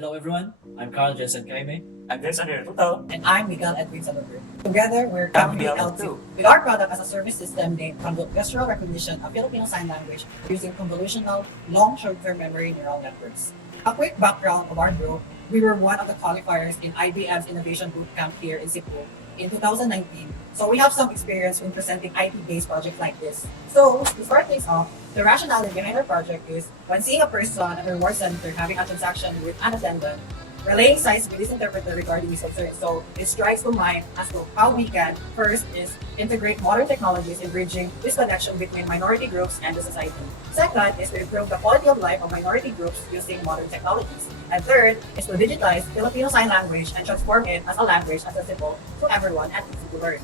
Hello everyone, I'm Karl, Jensen, Cayme. I'm Andrei Retutal. And I'm Miguel, Edwin, Salubre. Together, we're KBL2. KBL2 with our product as a service system named Conduct Gestural Recognition of Filipino Sign Language using convolutional long short-term memory neural networks. A quick background of our group: we were one of the qualifiers in IBM's Innovation Bootcamp here in Cebu in 2019. So we have some experience in presenting IT-based projects like this. So to start things off, the rationale behind our project is when seeing a person at a reward center having a transaction with an attendant, relaying signs with this interpreter regarding his concern. So it strikes to mind as to how we can first is integrate modern technologies in bridging this connection between minority groups and the society. Second is to improve the quality of life of minority groups using modern technologies. And third is to digitize Filipino Sign Language and transform it as a language accessible to everyone and easy to learn.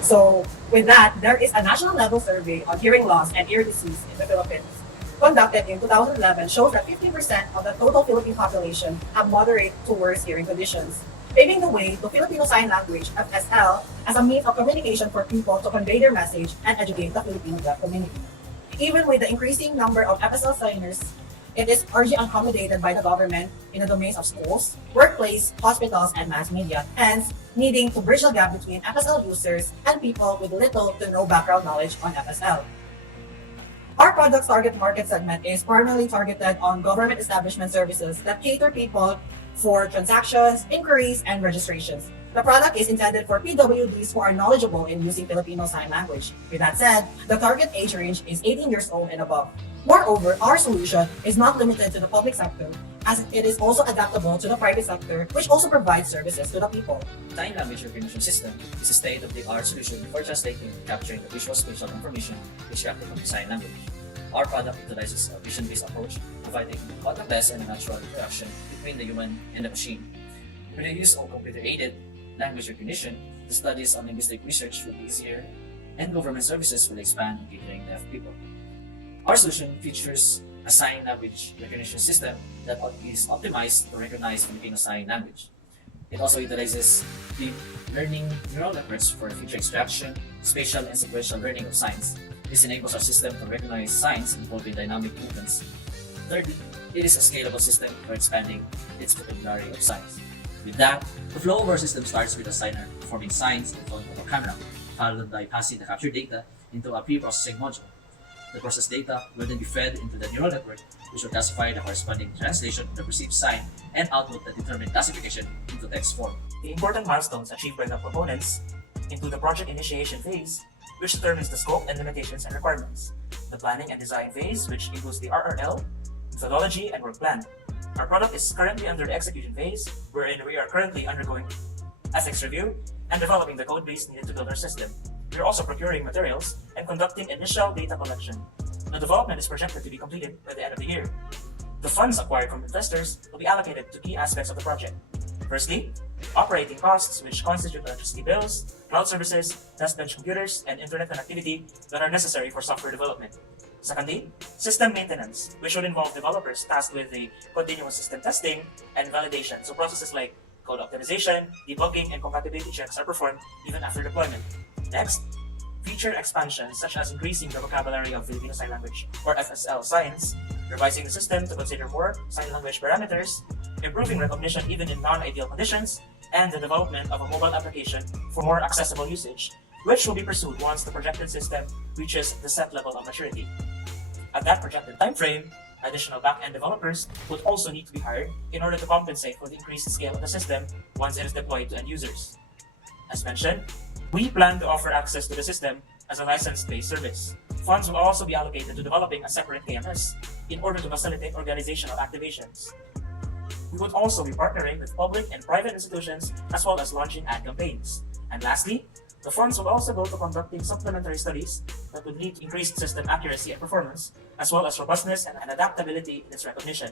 So with that, there is a national level survey on hearing loss and ear disease in the Philippines. Conducted in 2011 shows that 50% of the total Philippine population have moderate to worse hearing conditions, paving the way to Filipino Sign Language (FSL) as a means of communication for people to convey their message and educate the Filipino deaf community. Even with the increasing number of FSL signers, it is urgently accommodated by the government in the domains of schools, workplace, hospitals, and mass media, hence needing to bridge the gap between FSL users and people with little to no background knowledge on FSL. Our product's target market segment is primarily targeted on government establishment services that cater people for transactions, inquiries, and registrations. The product is intended for PWDs who are knowledgeable in using Filipino Sign Language. With that said, the target age range is 18 years old and above. Moreover, our solution is not limited to the public sector, as it is also adaptable to the private sector, which also provides services to the people. Sign language recognition system is a state-of-the-art solution for translating and capturing the visual spatial information extracted from sign language. Our product utilizes a vision-based approach, providing contactless and natural interaction between the human and the machine. With the use of computer-aided language recognition, the studies on linguistic research will be easier, and government services will expand in catering deaf people. Our solution features a sign language recognition system that is optimized to recognize Filipino Sign Language. It also utilizes deep learning neural networks for feature extraction, spatial and sequential learning of signs. This enables our system to recognize signs involving dynamic movements. Thirdly, it is a scalable system for expanding its vocabulary of signs. With that, the flow of our system starts with a signer performing signs in front of a camera, followed by passing the captured data into a pre-processing module. The processed data will then be fed into the neural network, which will classify the corresponding translation of the perceived sign and output the determined classification into text form. The important milestones achieved by the proponents into the project initiation phase, which determines the scope and limitations and requirements. The planning and design phase, which includes the RRL, methodology, and work plan. Our product is currently under the execution phase, wherein we are currently undergoing ethics review and developing the code base needed to build our system. We are also procuring materials and conducting initial data collection. The development is projected to be completed by the end of the year. The funds acquired from investors will be allocated to key aspects of the project. Firstly, operating costs, which constitute electricity bills, cloud services, test bench computers, and internet connectivity that are necessary for software development. Secondly, system maintenance, which would involve developers tasked with the continuous system testing and validation. So processes like code optimization, debugging, and compatibility checks are performed even after deployment. Next, feature expansions such as increasing the vocabulary of Filipino Sign Language or FSL signs, revising the system to consider more sign language parameters, improving recognition even in non-ideal conditions, and the development of a mobile application for more accessible usage, which will be pursued once the projected system reaches the set level of maturity. At that projected time frame, additional back-end developers would also need to be hired in order to compensate for the increased scale of the system once it is deployed to end users. As mentioned, we plan to offer access to the system as a license-based service. Funds will also be allocated to developing a separate KMS in order to facilitate organizational activations. We would also be partnering with public and private institutions as well as launching ad campaigns. And lastly, the funds will also go to conducting supplementary studies that would lead to increased system accuracy and performance, as well as robustness and adaptability in its recognition.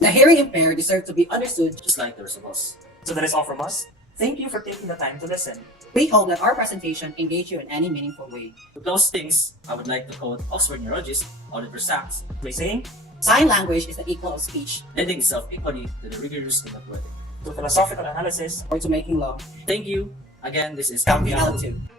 The hearing impaired deserve to be understood. Just like the rest of us. So that is all from us. Thank you for taking the time to listen. We hope that our presentation engage you in any meaningful way. To close things, I would like to quote Oxford neurologist Oliver Sacks, By saying, Sign language is the equal of speech, lending itself equally to the rigorous and poetic. to philosophical analysis, or to making law. Thank you. Again, this is KBL2.